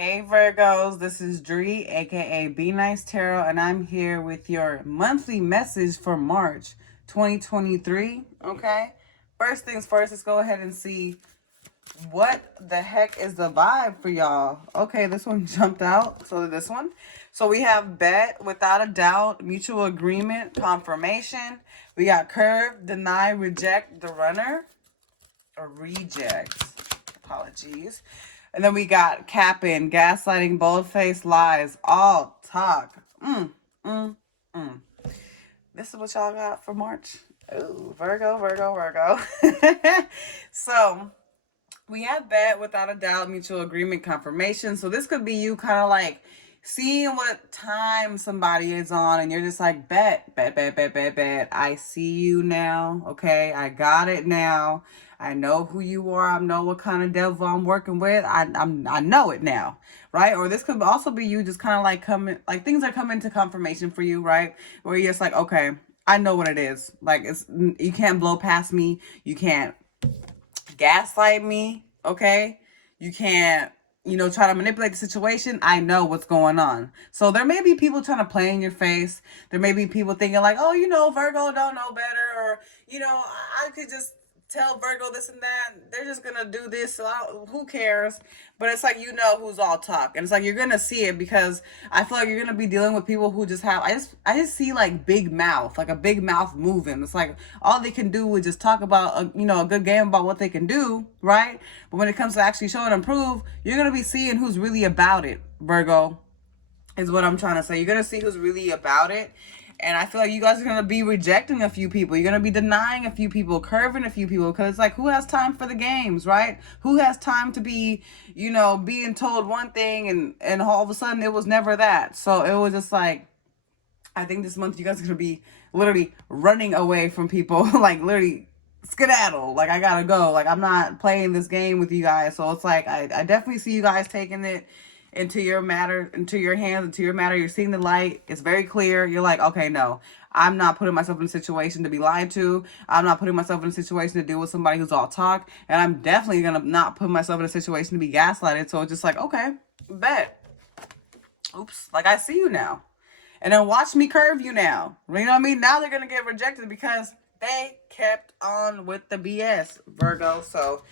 Hey Virgos, this is Dree, aka Be Nice Tarot, and I'm here with your monthly message for March 2023. Okay, first things first, let's go ahead and see what the heck is the vibe for y'all. Okay, this one jumped out. So we have bet, without a doubt, mutual agreement, confirmation. We got curve, deny, reject, the runner, or reject. Apologies. And then we got capping, gaslighting, bold-faced lies, all talk. Mm. This is what y'all got for March. Ooh, Virgo. So we have bet, without a doubt, mutual agreement, confirmation. So this could be you kind of like seeing what time somebody is on, and you're just like, bet. I see you now. Okay, I got it now. I know who you are. I know what kind of devil I'm working with. I know it now, right? Or this could also be you just kind of like coming, like things are coming to confirmation for you, right? Where you're just like, okay, I know what it is. Like it's, you can't blow past me. You can't gaslight me, okay? You can't, try to manipulate the situation. I know what's going on. So there may be people trying to play in your face. There may be people thinking like, oh, Virgo don't know better, or, I could just tell Virgo this and that. They're just gonna do this, so who cares? But it's like who's all talk, and it's like you're gonna see it because I feel like you're gonna be dealing with people who just have. I just see like big mouth, like a big mouth moving. It's like all they can do is just talk about a good game about what they can do, right? But when it comes to actually show and prove, you're gonna be seeing who's really about it, Virgo. Is what I'm trying to say. You're gonna see who's really about it. And I feel like you guys are going to be rejecting a few people. You're going to be denying a few people, curving a few people. Because it's like, who has time for the games, right? Who has time to be, being told one thing and all of a sudden it was never that. So it was just like, I think this month you guys are going to be literally running away from people. Like literally skedaddle. Like I got to go. Like I'm not playing this game with you guys. So it's like, I definitely see you guys taking it into your matter, into your hands, into your matter. You're seeing the light. It's very clear. You're like, okay, no, I'm not putting myself in a situation to be lied to. I'm not putting myself in a situation to deal with somebody who's all talk. And I'm definitely going to not put myself in a situation to be gaslighted. So it's just like, okay, bet. Oops. Like I see you now. And then watch me curve you now. You know what I mean? Now they're going to get rejected because they kept on with the BS, Virgo. So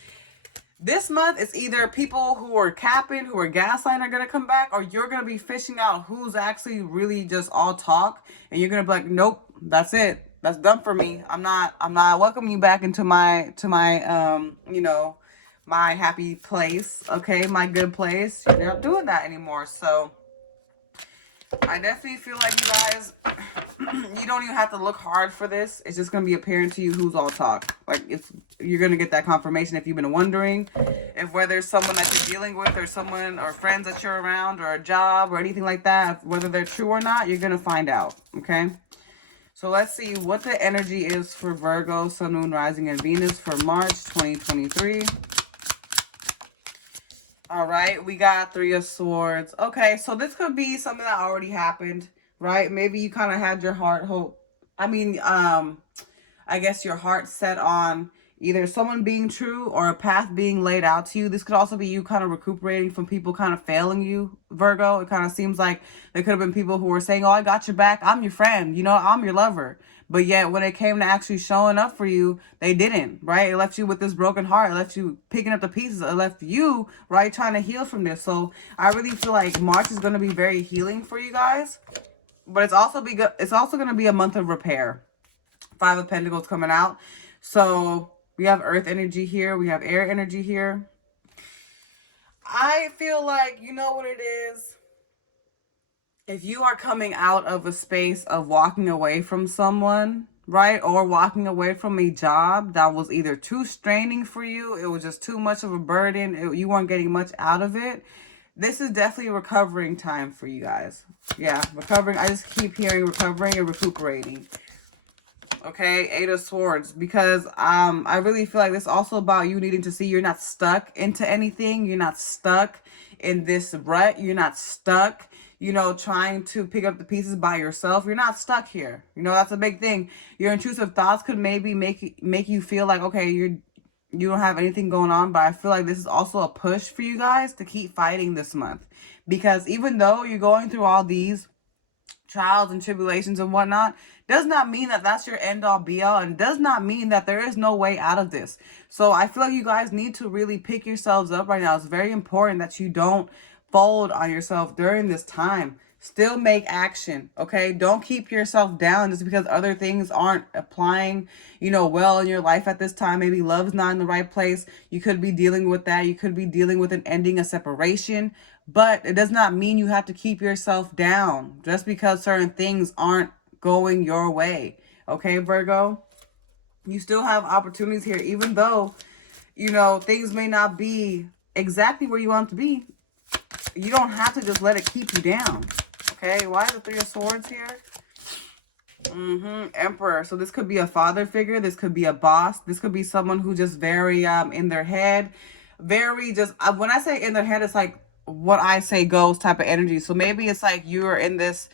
this month, it's either people who are capping, who are gaslighting are going to come back, or you're going to be fishing out who's actually really just all talk. And you're going to be like, nope, that's it. That's done for me. I'm not welcoming you back into my my happy place. Okay. My good place. You're not doing that anymore. So I definitely feel like you guys, you don't even have to look hard for this. It's just going to be apparent to you who's all talk. Like you're going to get that confirmation if you've been wondering if whether it's someone that you're dealing with or someone or friends that you're around or a job or anything like that, whether they're true or not, you're going to find out. Okay. So let's see what the energy is for Virgo, Sun, Moon, Rising, and Venus for March 2023. All right, we got Three of Swords. Okay, so this could be something that already happened, right? Maybe you kind of had your I guess your heart set on either someone being true or a path being laid out to you. This could also be you kind of recuperating from people kind of failing you, Virgo. It kind of seems like there could have been people who were saying, oh, I got your back. I'm your friend. I'm your lover. But yet when it came to actually showing up for you, they didn't, right? It left you with this broken heart. It left you picking up the pieces. It left you, right, trying to heal from this. So I really feel like March is going to be very healing for you guys. But it's also going to be a month of repair. Five of Pentacles coming out. So we have earth energy here. We have air energy here. I feel like, you know what it is? If you are coming out of a space of walking away from someone, right? Or walking away from a job that was either too straining for you. It was just too much of a burden. You weren't getting much out of it. This is definitely recovering time for you guys. Yeah, recovering. I just keep hearing recovering and recuperating. Okay, Eight of Swords, because I really feel like this is also about you needing to see you're not stuck into anything. You're not stuck in this rut. You're not stuck, trying to pick up the pieces by yourself. You're not stuck here. That's a big thing. Your intrusive thoughts could maybe make you feel like, okay, You don't have anything going on, but I feel like this is also a push for you guys to keep fighting this month. Because even though you're going through all these trials and tribulations and whatnot, does not mean that that's your end all be all, and does not mean that there is no way out of this. So I feel like you guys need to really pick yourselves up right now. It's very important that you don't fold on yourself during this time. Still make action, okay? Don't keep yourself down just because other things aren't applying, well in your life at this time. Maybe love's not in the right place. You could be dealing with that. You could be dealing with an ending, a separation. But it does not mean you have to keep yourself down just because certain things aren't going your way. Okay, Virgo? You still have opportunities here, even though, things may not be exactly where you want them to be. You don't have to just let it keep you down. Okay, why is the Three of Swords here? Emperor. So this could be a father figure. This could be a boss. This could be someone who just very in their head. Very just, when I say in their head, it's like what I say goes type of energy. So maybe it's like you're in this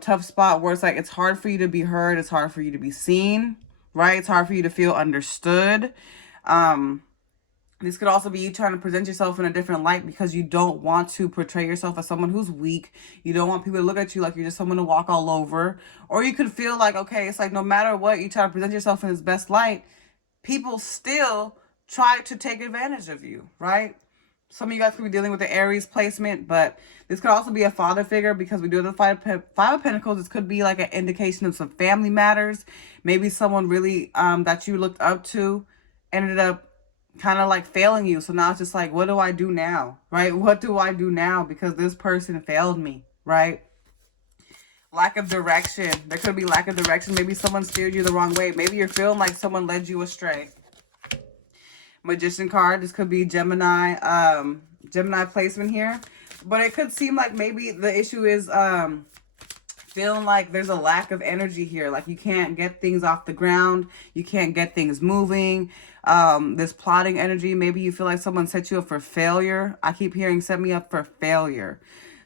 tough spot where it's like it's hard for you to be heard. It's hard for you to be seen. Right? It's hard for you to feel understood. This could also be you trying to present yourself in a different light because you don't want to portray yourself as someone who's weak. You don't want people to look at you like you're just someone to walk all over. Or you could feel like, okay, it's like no matter what, you try to present yourself in its best light, people still try to take advantage of you, right? Some of you guys could be dealing with the Aries placement, but this could also be a father figure because we do the Five of Pentacles. This could be like an indication of some family matters. Maybe someone really that you looked up to ended up kind of like failing you. So now it's just like, what do I do now? Right? What do I do now? Because this person failed me, right? Lack of direction. There could be lack of direction. Maybe someone steered you the wrong way. Maybe you're feeling like someone led you astray. Magician card. This could be Gemini placement here. But it could seem like maybe the issue is feeling like there's a lack of energy here. Like you can't get things off the ground. You can't get things moving. This plotting energy. Maybe you feel like someone set you up for failure. I keep hearing set me up for failure.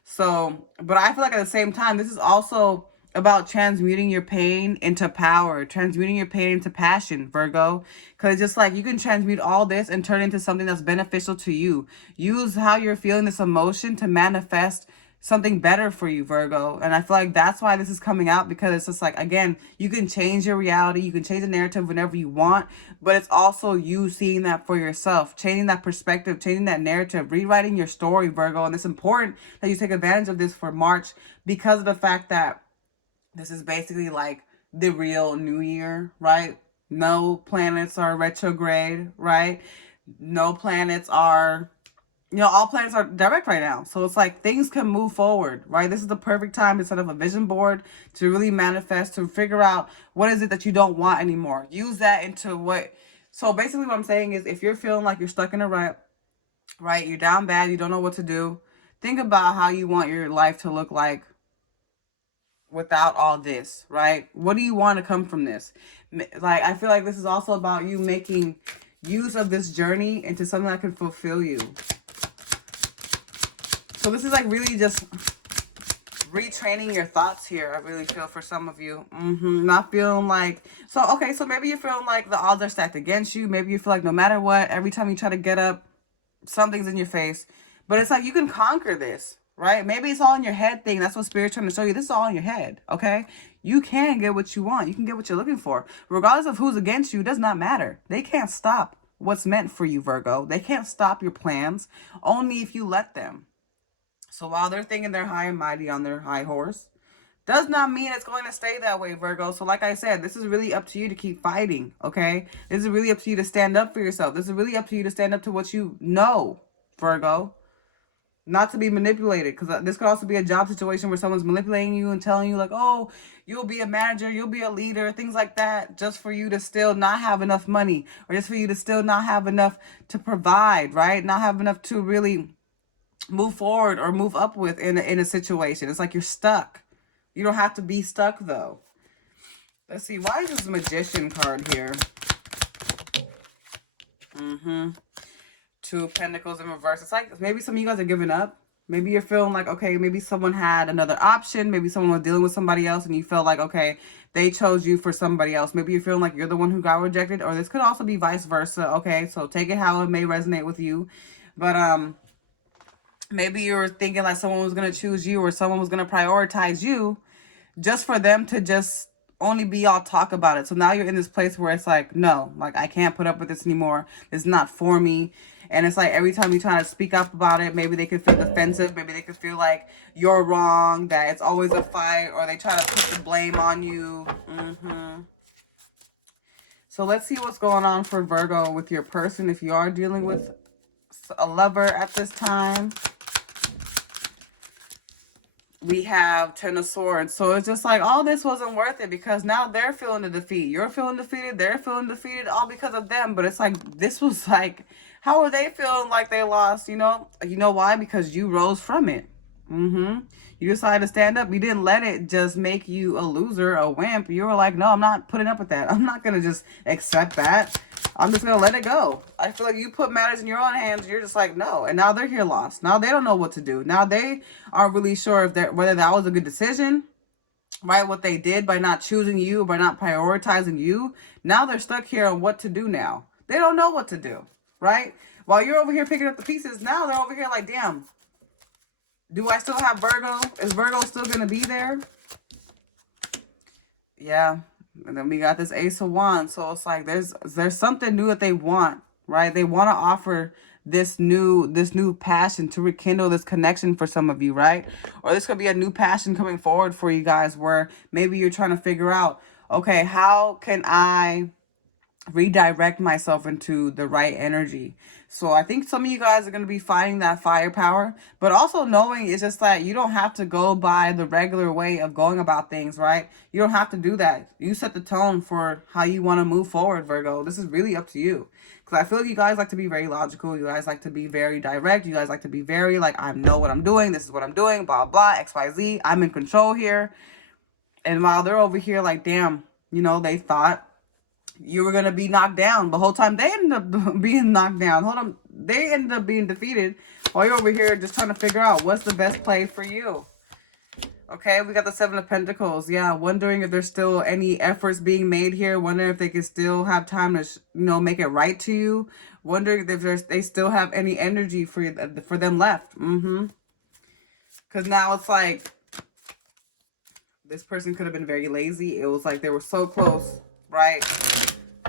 So, but I feel like at the same time, this is also about transmuting your pain into power, transmuting your pain into passion, Virgo. Because just like you can transmute all this and turn it into something that's beneficial to you. Use how you're feeling this emotion to manifest something better for you, Virgo. And I feel like that's why this is coming out, because it's just like, again, you can change your reality. You can change the narrative whenever you want, but it's also you seeing that for yourself, changing that perspective, changing that narrative, rewriting your story, Virgo. And it's important that you take advantage of this for March because of the fact that this is basically like the real new year, right? No planets are retrograde, right? No planets are, all planets are direct right now. So it's like things can move forward, right? This is the perfect time to set up a vision board, to really manifest, to figure out what is it that you don't want anymore. Use that into what. So basically what I'm saying is if you're feeling like you're stuck in a rut, right? You're down bad, you don't know what to do. Think about how you want your life to look like without all this, right? What do you want to come from this? Like, I feel like this is also about you making use of this journey into something that can fulfill you. So this is like really just retraining your thoughts here. I really feel for some of you. Not feeling like, so, okay, so maybe you're feeling like the odds are stacked against you. Maybe you feel like no matter what, every time you try to get up, something's in your face. But it's like you can conquer this, right? Maybe it's all in your head thing. That's what Spirit's trying to show you. This is all in your head, okay? You can get what you want. You can get what you're looking for. Regardless of who's against you, it does not matter. They can't stop what's meant for you, Virgo. They can't stop your plans, only if you let them. So while they're thinking they're high and mighty on their high horse, does not mean it's going to stay that way, Virgo. So like I said, this is really up to you to keep fighting, okay? This is really up to you to stand up for yourself. This is really up to you to stand up to what you know, Virgo. Not to be manipulated, because this could also be a job situation where someone's manipulating you and telling you like, oh, you'll be a manager, you'll be a leader, things like that, just for you to still not have enough money, or just for you to still not have enough to provide, right? Not have enough to really move forward or move up with in a situation. It's like you're stuck. You don't have to be stuck though. Let's see, why is this Magician card here? Two of Pentacles in reverse. It's like maybe some of you guys are giving up. Maybe you're feeling like, okay, maybe someone had another option. Maybe someone was dealing with somebody else and you felt like, okay, they chose you for somebody else. Maybe you're feeling like you're the one who got rejected, or this could also be vice versa. Okay, so take it how it may resonate with you. But maybe you were thinking like someone was going to choose you or someone was going to prioritize you just for them to just only be all talk about it. So now you're in this place where it's like, no, like I can't put up with this anymore. It's not for me. And it's like every time you try to speak up about it, maybe they could feel defensive. Maybe they could feel like you're wrong, that it's always a fight, or they try to put the blame on you. So let's see what's going on for Virgo with your person if you are dealing with a lover at this time. We have Ten of Swords. So it's just like all this wasn't worth it because now they're feeling the defeat. You're feeling defeated. They're feeling defeated, all because of them. But it's like, this was like, how are they feeling like they lost? You know why? Because you rose from it. You decided to stand up. You didn't let it just make you a loser, a wimp. You were like, no, I'm not putting up with that. I'm not going to just accept that. I'm just going to let it go. I feel like you put matters in your own hands. You're just like, no. And now they're here lost. Now they don't know what to do. Now they aren't really sure if whether that was a good decision, right? What they did by not choosing you, by not prioritizing you. Now they're stuck here on what to do now. They don't know what to do, right? While you're over here picking up the pieces, now they're over here like, damn, do I still have Virgo? Is Virgo still going to be there? Yeah. And then we got this Ace of Wands. So it's like there's something new that they want, right? They want to offer this new passion to rekindle this connection for some of you, right? Or this could be a new passion coming forward for you guys where maybe you're trying to figure out, okay, how can I redirect myself into the right energy? So I think some of you guys are going to be finding that firepower, but also knowing it's just that you don't have to go by the regular way of going about things, right? You don't have to do that. You set the tone for how you want to move forward, Virgo. This is really up to you. Because I feel like you guys like to be very logical. You guys like to be very direct. You guys like to be very like, I know what I'm doing. This is what I'm doing, blah, blah, X, Y, Z. I'm in control here. And while they're over here like, damn, they thought you were going to be knocked down. The whole time they ended up being knocked down. Hold on. They ended up being defeated while you're over here just trying to figure out what's the best play for you. Okay, we got the Seven of Pentacles. Yeah, wondering if there's still any efforts being made here. Wondering if they can still have time to, make it right to you. Wondering if they still have any energy for them left. Because now it's like this person could have been very lazy. It was like they were so close, right,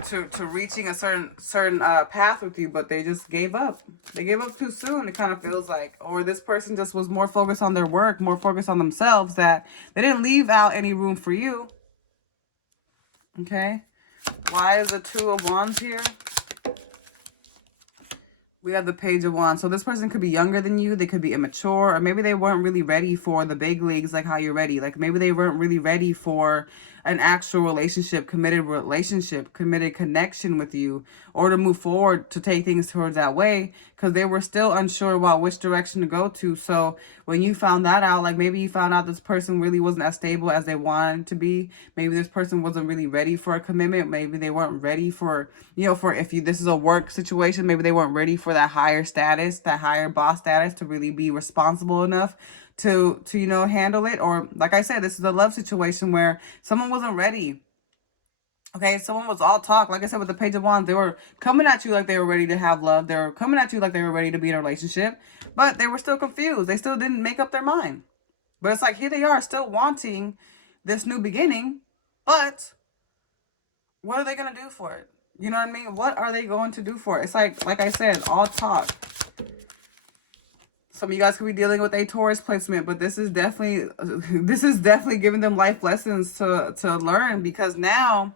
to reaching a certain path with you, but they just gave up. They gave up too soon. It kind of feels like, or this person just was more focused on their work, more focused on themselves, that they didn't leave out any room for you. Okay, why is the Two of Wands here? We have the Page of Wands. So this person could be younger than you. They could be immature, or maybe they weren't really ready for the big leagues like how you're ready. Like maybe they weren't really ready for an actual relationship, committed connection with you, or to move forward, to take things towards that way, because they were still unsure about which direction to go to. So when you found that out, like maybe you found out this person really wasn't as stable as they wanted to be. Maybe this person wasn't really ready for a commitment. Maybe they weren't ready for, this is a work situation, maybe they weren't ready for that higher status, that higher boss status, to really be responsible enough to handle it. Or like I said, this is a love situation where someone wasn't ready. Okay, someone was all talk. Like I said, with the Page of Wands, they were coming at you like they were ready to have love. They were coming at you like they were ready to be in a relationship, but they were still confused. They still didn't make up their mind. But it's like, here they are still wanting this new beginning, but what are they going to do for it? You know what I mean? What are they going to do for it? It's like I said, all talk. Some of you guys could be dealing with a Taurus placement, but this is definitely giving them life lessons to learn, because now,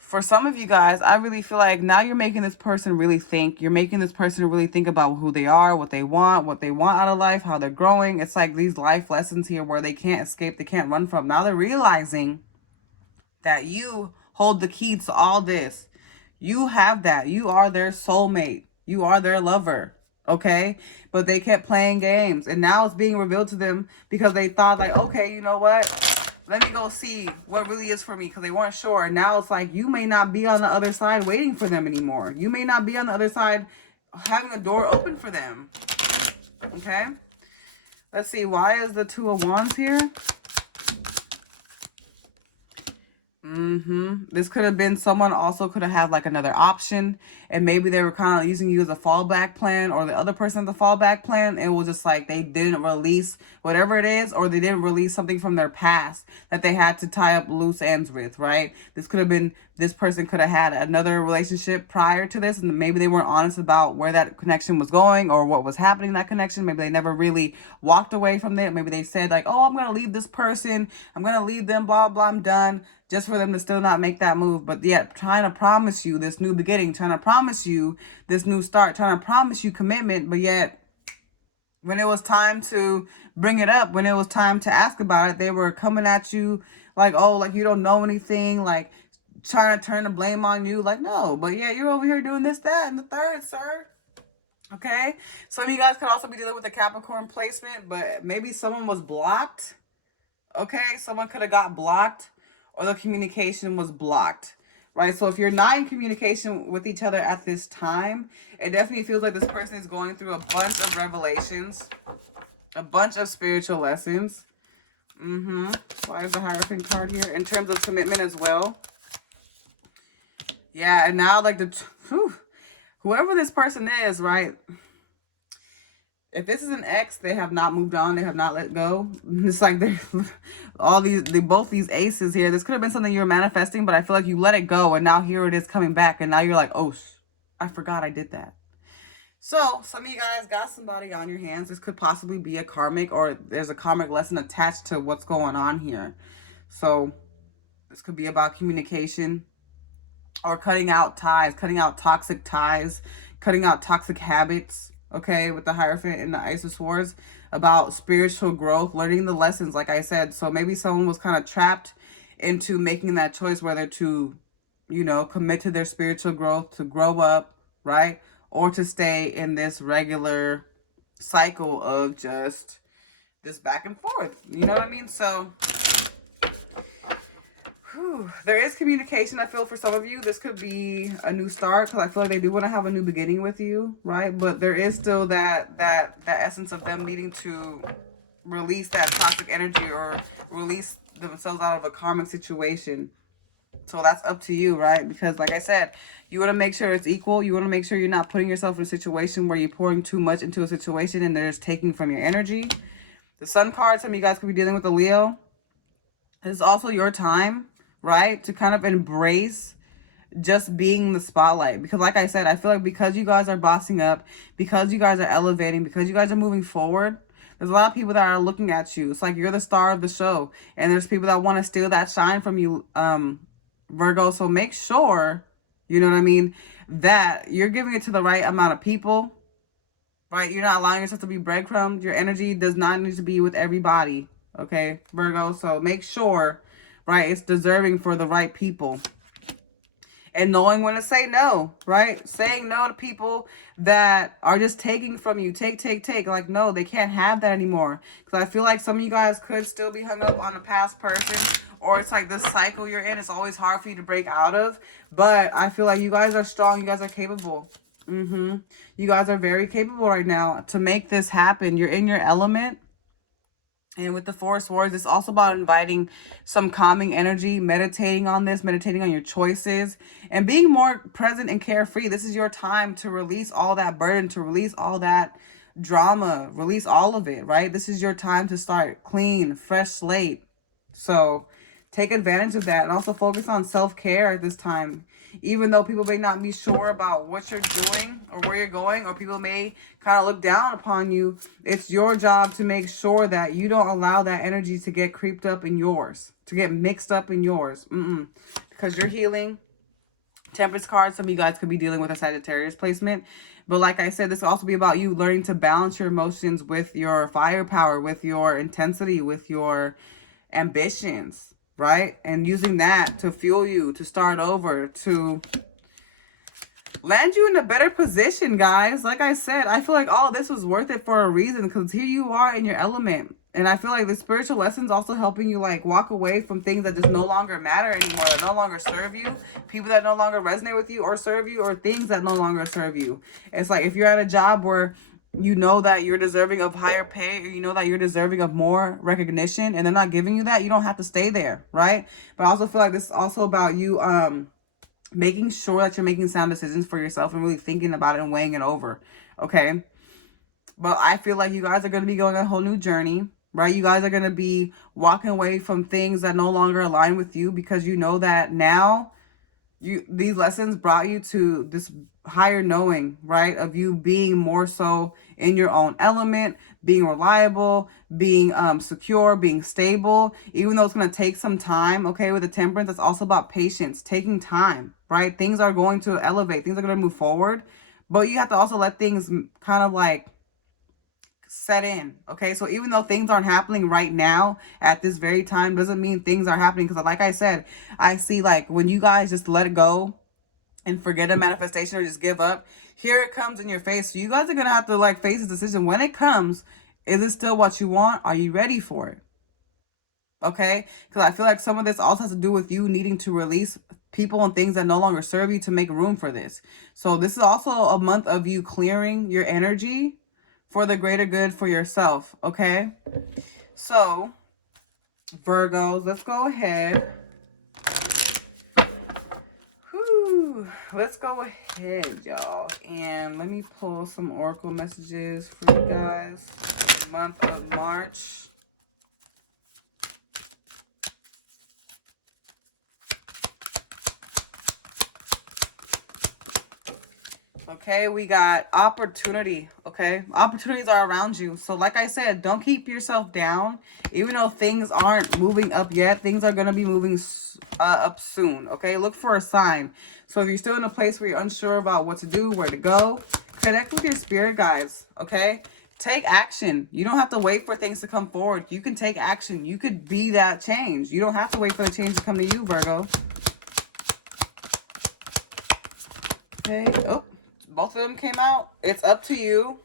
for some of you guys, I really feel like now you're making this person really think. You're making this person really think about who they are, what they want out of life, how they're growing. It's like these life lessons here where they can't escape, they can't run from. Now they're realizing that you hold the key to all this. You have that. You are their soulmate. You are their lover. Okay? But they kept playing games. And now it's being revealed to them because they thought like, okay, you know what? Let me go see what really is for me, because they weren't sure. And now it's like you may not be on the other side waiting for them anymore. You may not be on the other side having a door open for them. Okay. Let's see. Why is the Two of Wands here? This could have been someone also could have had like another option, and maybe they were kind of using you as a fallback plan, or the other person as the fallback plan. It was just like they didn't release whatever it is, or they didn't release something from their past that they had to tie up loose ends with, right? This could have been, this person could have had another relationship prior to this, and maybe they weren't honest about where that connection was going or what was happening in that connection. Maybe they never really walked away from it. Maybe they said like, oh, I'm going to leave this person. I'm going to leave them, blah, blah, I'm done. Just for them to still not make that move. But yet trying to promise you this new beginning, trying to promise you this new start, trying to promise you commitment. But yet when it was time to bring it up, when it was time to ask about it, they were coming at you like, oh, like you don't know anything, like trying to turn the blame on you. Like, no, but yeah, you're over here doing this, that, and the third, sir. Okay. Some of you guys could also be dealing with the Capricorn placement, but maybe someone was blocked. Okay. Someone could have got blocked, or the communication was blocked, right? So if you're not in communication with each other at this time, it definitely feels like this person is going through a bunch of revelations, a bunch of spiritual lessons. Why is the Hierophant card here? In terms of commitment as well. Yeah, and now like whoever this person is, right? If this is an ex, they have not moved on. They have not let go. It's like they're both these aces here. This could have been something you were manifesting, but I feel like you let it go, and now here it is coming back, and now you're like, oh, I forgot I did that. So some of you guys got somebody on your hands. This could possibly be a karmic, or there's a karmic lesson attached to what's going on here. So this could be about communication, or cutting out ties, cutting out toxic ties, cutting out toxic habits. Okay, with the Hierophant and the Ace of Swords, about spiritual growth, learning the lessons, like I said. So maybe someone was kind of trapped into making that choice, whether to, you know, commit to their spiritual growth, to grow up, right? Or to stay in this regular cycle of just this back and forth. You know what I mean? So there is communication, I feel, for some of you. This could be a new start, because I feel like they do want to have a new beginning with you, right? But there is still that essence of them needing to release that toxic energy, or release themselves out of a karmic situation. So that's up to you, right? Because like I said, you want to make sure it's equal. You want to make sure you're not putting yourself in a situation where you're pouring too much into a situation and they're just taking from your energy. The Sun card, some of you guys could be dealing with a Leo. This is also your time, right, to kind of embrace just being the spotlight. Because like I said, I feel like because you guys are bossing up, because you guys are elevating, because you guys are moving forward, there's a lot of people that are looking at you. It's like you're the star of the show, and there's people that want to steal that shine from you, Virgo. So make sure, you know what I mean, that you're giving it to the right amount of people, right? You're not allowing yourself to be breadcrumbed. Your energy does not need to be with everybody, okay, Virgo? So make sure, right, it's deserving for the right people. And knowing when to say no, right? Saying no to people that are just taking from you. Take. Like, no, they can't have that anymore. Because I feel like some of you guys could still be hung up on a past person. Or it's like this cycle you're in. It's always hard for you to break out of. But I feel like you guys are strong. You guys are capable. You guys are very capable right now to make this happen. You're in your element. And with the Four of Swords, it's also about inviting some calming energy, meditating on this, meditating on your choices, and being more present and carefree. This is your time to release all that burden, to release all that drama, release all of it, right? This is your time to start clean, fresh slate. So take advantage of that, and also focus on self-care at this time. Even though people may not be sure about what you're doing or where you're going, or people may kind of look down upon you, it's your job to make sure that you don't allow that energy to get creeped up in yours, to get mixed up in yours. Because you're healing. Temperance card, some of you guys could be dealing with a Sagittarius placement. But like I said, this will also be about you learning to balance your emotions with your firepower, with your intensity, with your ambitions, right? And using that to fuel you, to start over, to land you in a better position, guys. Like I said, I feel like all this was worth it for a reason, because here you are in your element. And I feel like the spiritual lessons also helping you like walk away from things that just no longer matter anymore, that no longer serve you, people that no longer resonate with you or serve you, or things that no longer serve you. It's like if you're at a job where you know that you're deserving of higher pay, or you know that you're deserving of more recognition, and they're not giving you that, you don't have to stay there, right? But I also feel like this is also about you making sure that you're making sound decisions for yourself and really thinking about it and weighing it over, okay? But I feel like you guys are going to be going on a whole new journey, right? You guys are going to be walking away from things that no longer align with you, because you know that now these lessons brought you to this higher knowing, right? Of you being more so in your own element, being reliable, being secure, being stable, even though it's going to take some time, okay? With the temperance, it's also about patience, taking time, right? Things are going to elevate, things are going to move forward, but you have to also let things kind of like set in, okay? So even though things aren't happening right now at this very time, doesn't mean things are happening, because like I said, I see like when you guys just let it go and forget a manifestation or just give up, here it comes in your face. So you guys are gonna have to like face this decision when it comes. Is it still what you want? Are you ready for it? Okay, because I feel like some of this also has to do with you needing to release people and things that no longer serve you to make room for this. So this is also a month of you clearing your energy for the greater good for yourself, okay? So, Virgos, let's go ahead. Whew. Let's go ahead, y'all. And let me pull some oracle messages for you guys for the month of March. Okay, we got opportunity, okay? Opportunities are around you. So like I said, don't keep yourself down. Even though things aren't moving up yet, things are going to be moving up soon, okay? Look for a sign. So if you're still in a place where you're unsure about what to do, where to go, connect with your spirit guides, okay? Take action. You don't have to wait for things to come forward. You can take action. You could be that change. You don't have to wait for the change to come to you, Virgo. Okay. Oh, both of them came out. It's up to you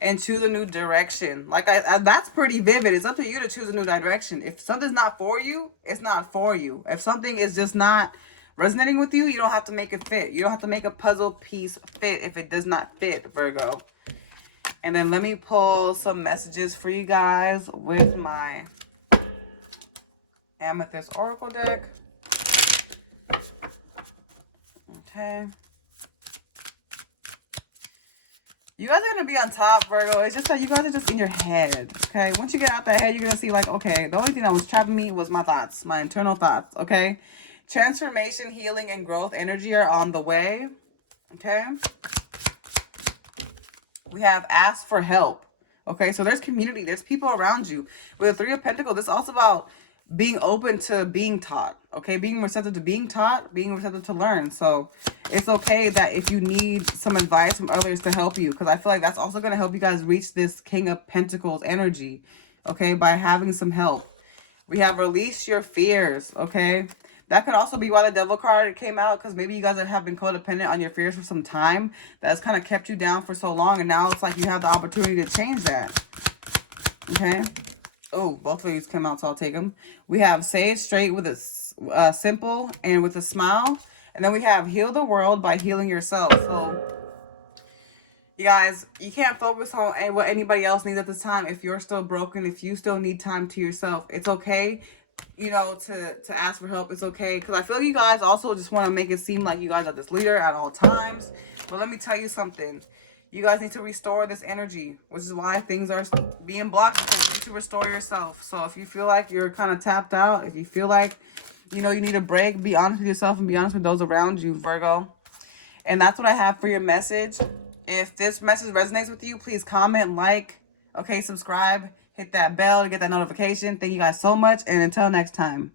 and choose a new direction. Like that's pretty vivid. It's up to you to choose a new direction. If something's not for you, it's not for you. If something is just not resonating with you, you don't have to make it fit. You don't have to make a puzzle piece fit if it does not fit, Virgo. And then let me pull some messages for you guys with my Amethyst Oracle deck. Okay. You guys are going to be on top, Virgo. It's just that you guys are just in your head, okay? Once you get out that head, you're going to see, like, okay, the only thing that was trapping me was my thoughts, my internal thoughts, okay? Transformation, healing, and growth energy are on the way, okay? We have ask for help, okay? So there's community. There's people around you. With the Three of Pentacles, this is also about being open to being taught, okay? Being receptive to being taught, being receptive to learn. So it's okay that if you need some advice from others to help you, because I feel like that's also going to help you guys reach this King of Pentacles energy, okay? By having some help. We have release your fears, okay? That could also be why the Devil card came out, because maybe you guys have been codependent on your fears for some time. That's kind of kept you down for so long, and now it's like you have the opportunity to change that, okay? Oh, both of these came out, so I'll take them. We have say it straight with a simple and with a smile. And then we have heal the world by healing yourself. So, you guys, you can't focus on what anybody else needs at this time. If you're still broken, if you still need time to yourself, it's okay, you know, to ask for help. It's okay. Because I feel like you guys also just want to make it seem like you guys are this leader at all times. But let me tell you something. You guys need to restore this energy, which is why things are being blocked, because you need to restore yourself. So if you feel like you're kind of tapped out, if you feel like, you know, you need a break, be honest with yourself and be honest with those around you, Virgo. And that's what I have for your message. If this message resonates with you, please comment, like, okay, subscribe, hit that bell to get that notification. Thank you guys so much, and until next time.